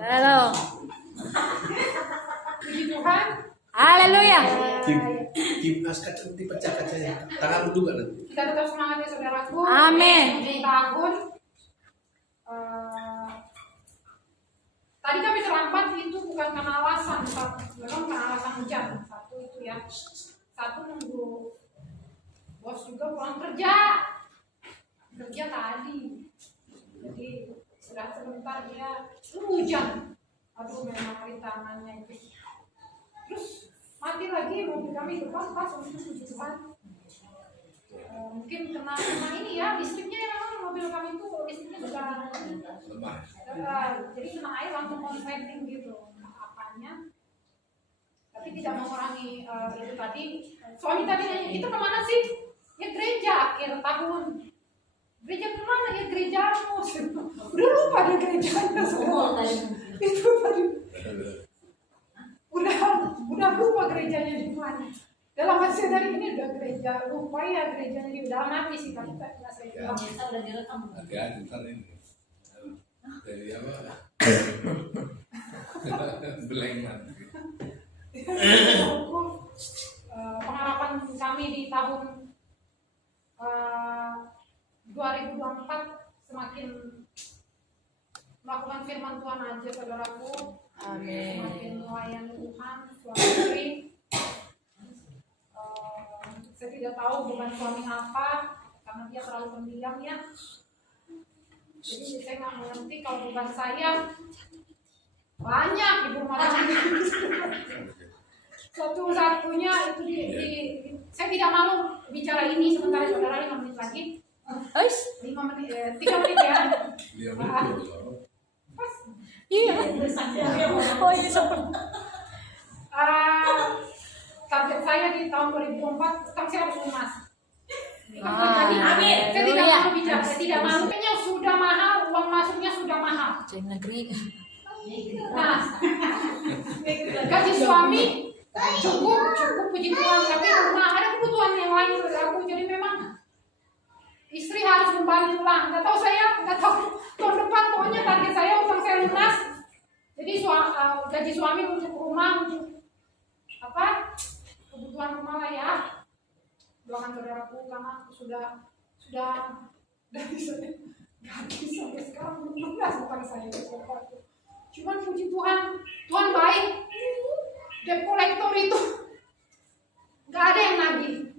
Halo. Puji Tuhan. Haleluya. Kim askat dipecah kacanya. Tangan juga nanti. Kita tetap semangat ya saudaraku. Amin. Di tahun tadi kami terlambat itu bukan karena alasan, memang karena alasan hujan. Satu itu ya. Satu nunggu bos juga pulang kerja tadi. Jadi sudah sebentar dia hujan. Aduh memang rintangannya itu. Terus mati lagi mobil kami depan pas untuk puji Tuhan. Mungkin kena ini ya listriknya memang mobil kami itu listriknya sudah Lemah. jadi kena air langsung konsleting gitu apanya. Tapi tidak mengurangi itu tadi. Suami tadi nanya kita kemana sih? Ya gereja akhir tahun. Gereja kemana ya gerejamu? Udah lupa deh gerejanya. Itu tadi. Udah lupa gerejanya di mana. Dalam hati saya dari ini udah gereja lupa ya gerejanya di udah mati sih tapi tidak saya bilang. Udah direkam. Hati-hati ntar ini. Dari apa? Belengan. Pengharapan kami di tahun 2024 semakin melakukan firman Tuhan aja saudaraku. Amin. Semakin melayani Tuhan suami istri. Saya tidak tahu beban suami apa karena dia terlalu pendiam ya. Jadi saya nggak mengerti kalau beban saya banyak ibu rumah tangga. Satu-satunya itu saya tidak mau bicara ini sementara saudara 5 menit lagi. 5 menit, 3 menit ya. Dia betul. Pas. Iya. Oh iya seperti. Target saya di tahun 2024 sekarang saya harus lunas. Amin. Saya tidak mau bicara, saya tidak mau. Kayaknya sudah mahal, uang masuknya sudah mahal. Cek negeri. Nah, gaji suami cukup puji Tuhan, tapi rumah ada kebutuhan yang lain saudaraku. Jadi memang istri harus kembali pulang. Nggak tahu tahun depan pokoknya target saya utang saya lunas. Jadi gaji suami untuk rumah, untuk apa kebutuhan rumah lah ya. Doakan saudaraku karena sudah dari saya gaji sampai sekarang belum lunas utang saya. Cuman puji Tuhan baik. Debt collector itu nggak ada yang nagih.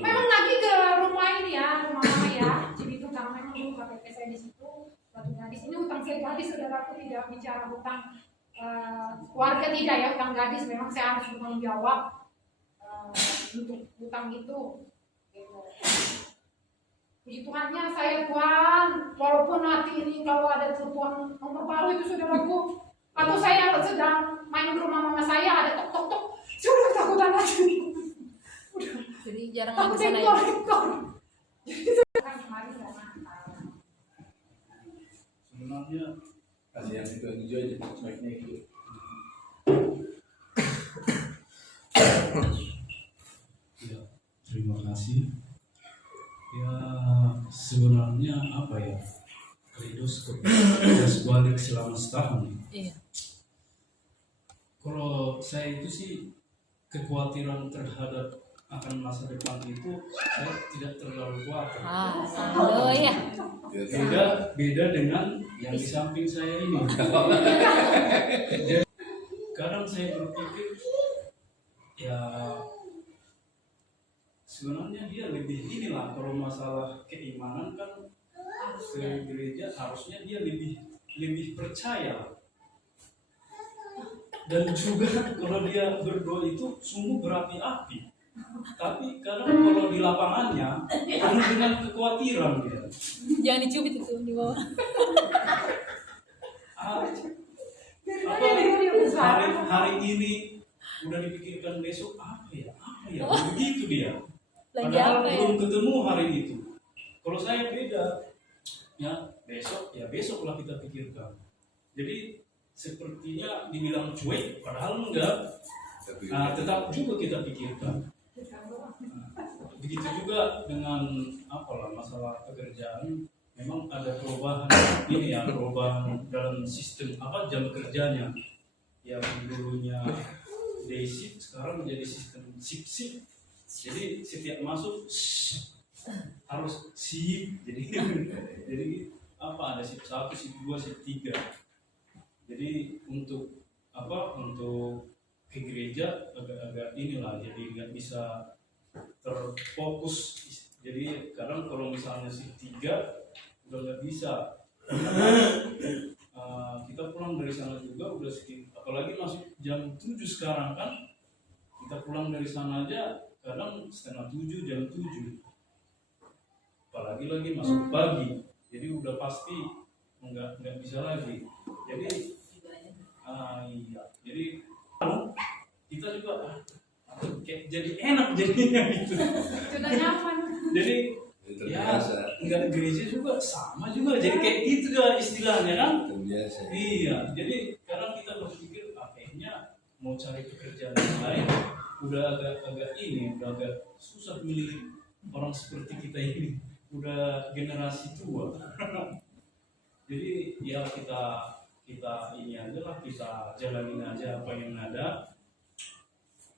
Memang nagih ke rumah ini ya, rumah mama ya, Cibitung karena memang dulu KTP saya di situ. Batu gadis ini utang saya gadis, saudaraku tidak bicara utang keluarga tidak ya, utang gadis memang saya harus bertanggung jawab untuk utang itu. Gitu. Puji Tuhannya saya Tuhan, walaupun nanti ini kalau ada telepon nomor baru itu saudaraku, atau saya sedang main ke rumah mama saya ada tok, saya udah ketakutan aja. Jadi jarang Aku lagi sana ya. Jadi saya kan kemarin nggak nakal. Sebenarnya kasih yang itu aja baiknya itu. Ya, terima kasih. Ya sebenarnya apa ya? Kaleidoskop balik selama setahun. Iya. Kalau saya itu sih kekhawatiran terhadap akan masa depan itu saya tidak terlalu khawatir. Haleluya. Beda dengan yang di samping saya ini. Jadi, kadang saya berpikir ya sebenarnya dia lebih inilah kalau masalah keimanan kan ke gereja harusnya dia lebih percaya. Dan juga kalau dia berdoa itu sungguh berapi-api. Tapi kadang kalau di lapangannya penuh dengan kekhawatiran dia. Jangan dicubit itu di bawah. Hari ini udah dipikirkan besok apa ya begitu dia. Lagi Padahal apa ya? belum ketemu hari itu. Kalau saya beda, ya besoklah kita pikirkan. Jadi sepertinya dibilang cuek, padahal enggak. Nah, tetap juga kita pikirkan. Begitu juga dengan masalah pekerjaan, memang ada perubahan ini ya perubahan dalam sistem jam kerjanya yang dulunya day shift sekarang menjadi sistem shift. Jadi setiap masuk harus shift. Jadi ada shift 1, shift 2, shift 3. Jadi untuk ke gereja agak inilah, jadi nggak bisa terfokus. Jadi kadang kalau misalnya shift 3 udah nggak bisa. Kita pulang dari sana juga udah sekitar, apalagi masuk jam 7 sekarang kan, kita pulang dari sana aja kadang setengah 7, jam 7, apalagi lagi masuk pagi, jadi udah pasti nggak bisa lagi. Jadi iya, jadi kita juga kayak jadi enak jadinya gitu. Sudah nyaman. Jadi ya nggak gereja juga sama juga, jadi kayak gitu juga istilahnya kan. Biasa. Iya, jadi kadang kita berpikir kayaknya mau cari pekerjaan yang lain udah agak susah milih orang seperti kita ini, udah generasi tua. Jadi ya kita ini aja lah, kita jalanin aja apa yang ada,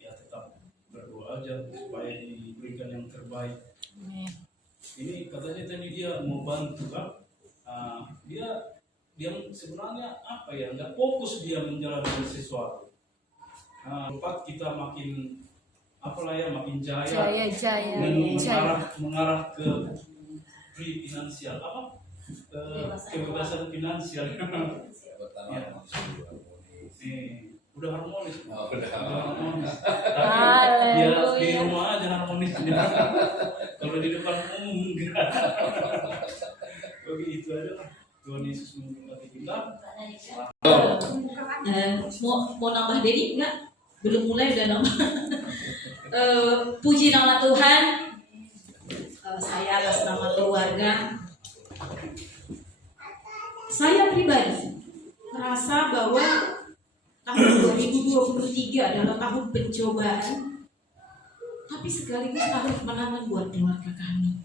ya tetap berdoa aja supaya diberikan yang terbaik. Ini katanya tadi dia mau bantu kan, dia sebenarnya nggak fokus dia menjalankan sesuatu. Tempat kita makin makin jaya mengarah ke free finansial kebebasan finansial. Ya. Udah harmonis. Tapi dia di rumah aja harmonis. Kalau di depan enggak. Begitu aja lah. Tuhan Yesus memberkati kita. Mau nambah Dedi enggak? Belum mulai udah nambah. Puji nama Tuhan. Saya atas nama keluarga, saya pribadi merasa bahwa tahun 2023 adalah tahun pencobaan, tapi sekaligus tahun kemenangan buat keluarga kami.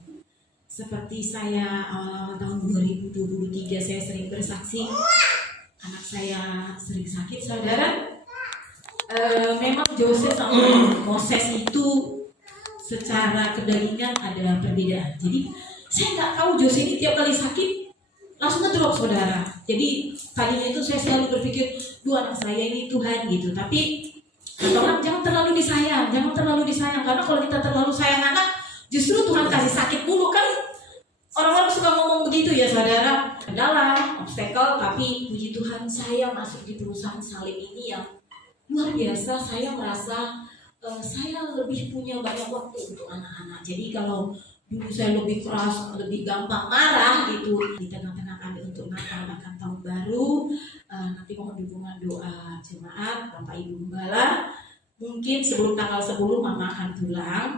Seperti saya tahun 2023 saya sering bersaksi, anak saya sering sakit, saudara. Memang Jose sama Moses itu secara kedagingan ada perbedaan. Jadi saya nggak tahu Jose ini tiap kali sakit langsung ngedrop, saudara. Jadi tadinya itu saya selalu berpikir, anak saya ini Tuhan gitu. Tapi orang jangan terlalu disayang, karena kalau kita terlalu sayang anak, justru Tuhan kasih sakit mulu kan. Orang-orang suka ngomong begitu ya, saudara. Dalam obstacle, tapi puji Tuhan saya masuk di perusahaan salib ini yang luar biasa. Saya merasa saya lebih punya banyak waktu untuk anak-anak. Jadi kalau dulu saya lebih keras, lebih gampang marah gitu, di tengah-tengah kami untuk Natal bahkan tahun baru, nanti mohon dukungan doa jemaat, Bapak Ibu Gembala. Mungkin sebelum tanggal 10 Mama akan pulang.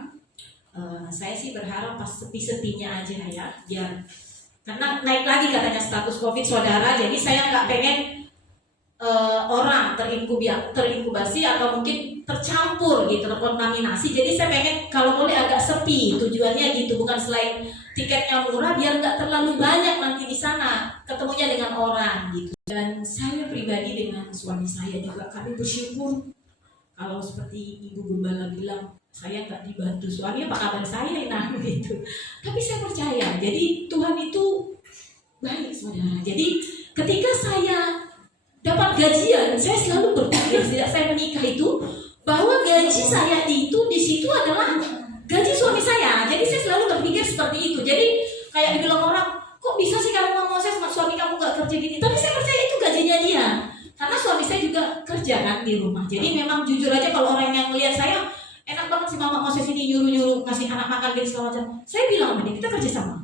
Saya sih berharap pas sepi-sepinya aja ya, biar karena naik lagi katanya status COVID, saudara. Jadi saya nggak pengen orang terinkubasi atau mungkin tercampur gitu, terkontaminasi. Jadi saya pengen kalau boleh agak sepi, tujuannya gitu, bukan selain tiketnya murah, biar nggak terlalu banyak nanti di sana ketemunya dengan orang gitu. Dan saya pribadi dengan suami saya juga kami bersyukur kalau seperti Ibu Gembala bilang, saya nggak dibantu suami, apa kabar saya gitu. Tapi saya percaya, jadi Tuhan itu baik, saudara. Jadi ketika saya dapat gajian, saya selalu berpikir sejak saya menikah itu bahwa gaji saya itu di situ adalah gaji suami saya. Jadi saya selalu berpikir seperti itu. Jadi kayak dibilang orang, kok bisa sih kamu ngomong saya sama suami kamu nggak kerja gini? Tapi saya percaya itu gajinya dia, karena suami saya juga kerja kan di rumah. Jadi memang jujur aja kalau orang yang melihat saya enak banget sih Mama Moses ini nyuruh ngasih anak makan gini segala macam. Saya bilang sama dia, kita kerja sama.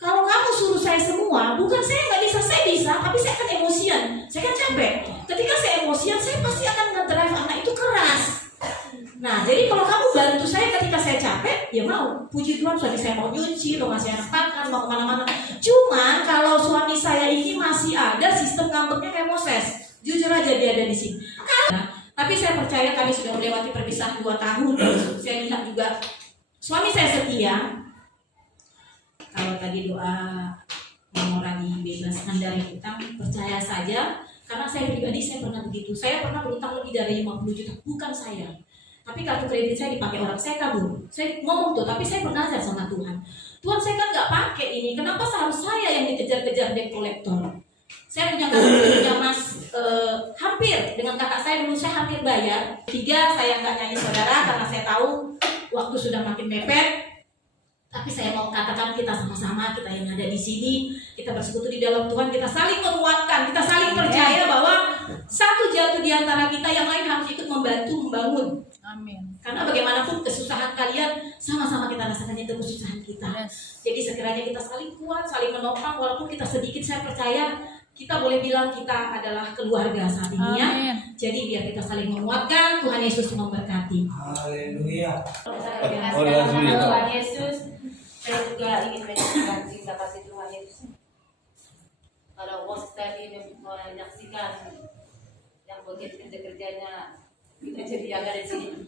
Kalau kamu suruh saya semua, bukan saya nggak bisa, saya bisa, tapi saya akan emosian, saya kan capek. Ketika saya emosian, saya pasti akan nge-drive anak itu keras. Nah, jadi kalau kamu bantu saya ketika saya capek, ya mau. Puji Tuhan, suami saya mau nyuci, mau ngasih anak makan, mau kemana-mana. Cuman kalau suami saya ini masih ada sistem ngambeknya kayak Moses, jujur aja dia ada di sini. Tapi saya percaya kami sudah melewati perpisahan 2 tahun. Saya lihat juga suami saya setia. Kalau tadi doa mengurangi dibebaskan dari hutang, percaya saja. Karena saya pribadi saya pernah begitu. Saya pernah berutang lebih dari 50 juta, bukan saya. Tapi kartu kredit saya dipakai orang, saya kabur. Saya ngomong tuh, tapi saya bernazar sama Tuhan. Tuhan, saya kan nggak pakai ini, kenapa seharus saya yang dikejar-kejar debt collector? Saya punya mas hampir dengan kakak saya dulu saya hampir bayar. 3 saya nggak nyanyi saudara karena saya tahu waktu sudah makin mepet. Tapi saya mau katakan kita sama-sama, kita yang ada di sini, kita bersekutu di dalam Tuhan, kita saling menguatkan, kita saling percaya bahwa satu jatuh di antara kita, yang lain harus ikut membantu membangun. Amin. Karena bagaimanapun kesusahan kalian sama-sama kita rasakan itu kesusahan kita. Yes. Jadi sekiranya kita saling kuat, saling menopang, walaupun kita sedikit, saya percaya kita boleh bilang kita adalah keluarga saat ini ya. Amin. Jadi biar kita saling menguatkan, Tuhan Yesus memberkati. Haleluya. Tuhan Yesus, saya juga ingin menyampaikan cinta kasih Tuhan Yesus. Kalau bos tadi menyaksikan yang bagian kerja-kerjanya kita jadi yang ada di sini.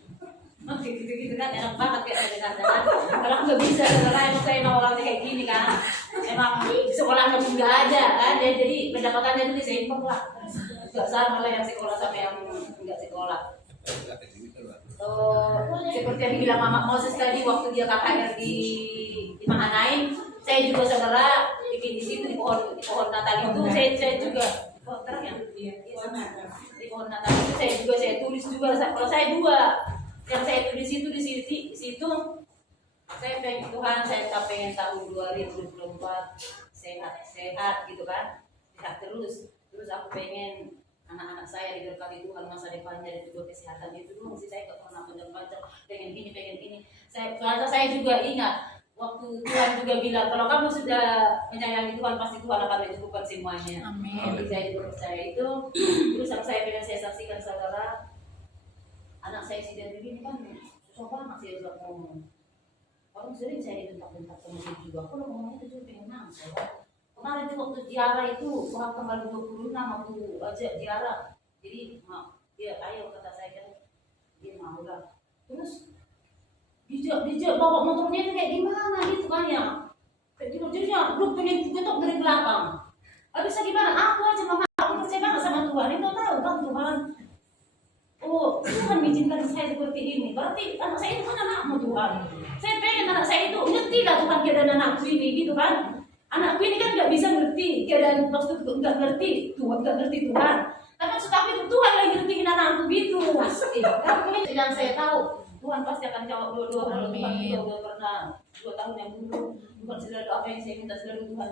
Oke, gitu kan enak banget kayak dengar-dengar. Kalau nggak bisa karena emang saya emang orangnya kayak gini kan. Emang sekolahnya pun nggak ada kan, jadi pendapatannya itu seimbang lah. Nggak sama lah yang sekolah sama yang nggak sekolah. Seperti yang dibilang Mama Moses tadi waktu dia KKR di Mahanaim, saya juga saudara bikin di situ di pohon Natal itu saya juga pohon terang ya. Di pohon Natal itu saya tulis juga. Kalau saya 2 yang saya tulis itu di situ saya pengen Tuhan, saya pengen tahun 2024 sehat gitu kan, sehat terus aku pengen anak-anak saya diberkati Tuhan masa depannya dan juga kesehatan itu dulu. Mesti saya nggak pernah panjang-panjang pengen gini. Saya juga ingat waktu Tuhan juga bilang kalau kamu sudah menyayangi Tuhan pasti Tuhan akan mencukupkan semuanya. Amin. Jadi saya juga percaya itu. Terus yang saya pengen saya saksikan saudara, anak saya si Dewi ini kan susah banget sih untuk ngomong. Orang sering saya dibentak-bentak sama dia juga. Kalau ngomongnya itu juga pengen nangis. Kemarin itu waktu ziarah itu orang tanggal 26 waktu ajak ziarah. Jadi dia ayo kata saya kan dia mau lah. Terus dijak bawa motornya itu kayak gimana gitu kan ya. Kayak gitu jadinya lu pengen ketok dari belakang. Habis gimana? Aku aja mama aku percaya banget sama Tuhan. Itu tahu kan Tuhan. Oh, Tuhan mengizinkan saya seperti ini. Berarti anak saya itu kan anakmu Tuhan. Saya pengen anak saya itu ngerti lah Tuhan keadaan anakku ini gitu kan. Anakku ini kan nggak bisa ngerti keadaan, maksud nggak ngerti Tuhan, Tapi tetapi Tuhan yang ngertiin anakku gitu. Dan saya tahu Tuhan pasti akan jawab doa kalau Tuhan juga udah pernah 2 tahun yang dulu. Tuhan selalu apa yang saya minta selalu Tuhan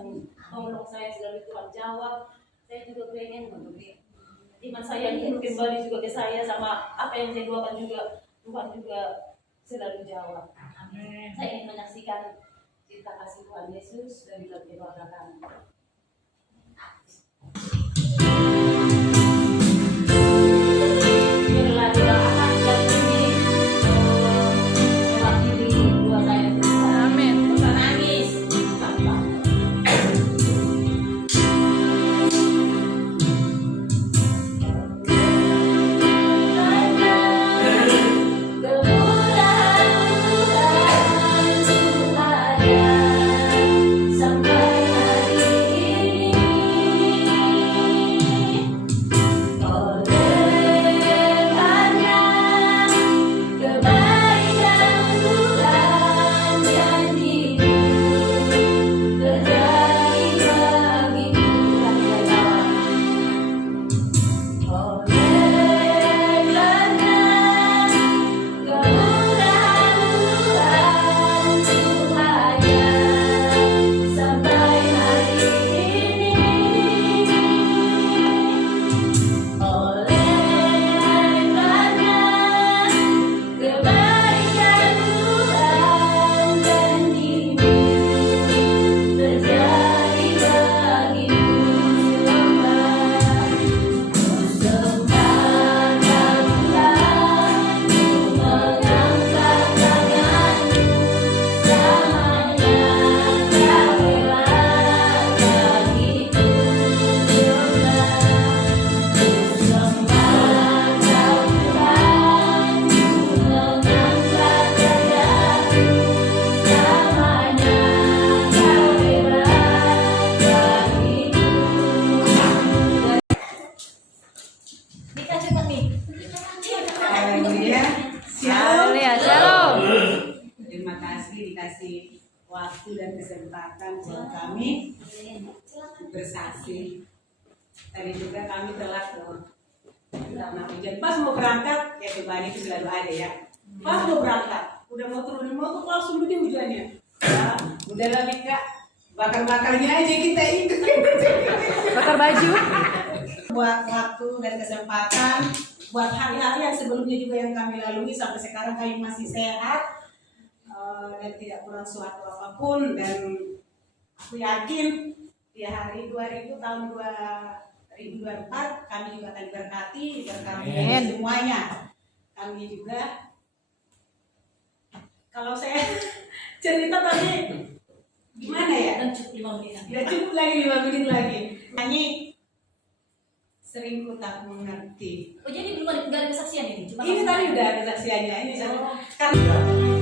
tolong saya, selalu Tuhan jawab. Saya juga pengen memberi iman saya ini kembali juga ke saya sama apa yang saya doakan juga Tuhan juga selalu jawab. Amin. Saya ingin menyaksikan cinta kasih Tuhan Yesus dan bila didoakan. Biarlah doakan dan ini mewakili doa saya. Amin. Bukan nangis. Sampai hari buat kami bersaksi. Tadi juga kami telat loh karena hujan. Pas mau berangkat, ya kembali itu selalu ada ya. Pas mau berangkat, udah mau turun motor langsung begini hujannya. Ya, udah lah Mika, bakar-bakarnya aja kita ikut. Bakar baju. Buat waktu dan kesempatan, buat hari-hari yang sebelumnya juga yang kami lalui sampai sekarang kami masih sehat dan tidak kurang suatu apapun, dan aku yakin di hari 2000 tahun 2024 kami juga akan diberkati dan kami semuanya. Kami juga, kalau saya cerita tadi gimana ya? Dan cukup 5 menit. Ya cukup lagi 5 menit lagi. Nyanyi sering ku tak mengerti. Oh jadi belum ada kesaksian ini? Cuma Ini tadi udah ada saksiannya ini. Oh. Karena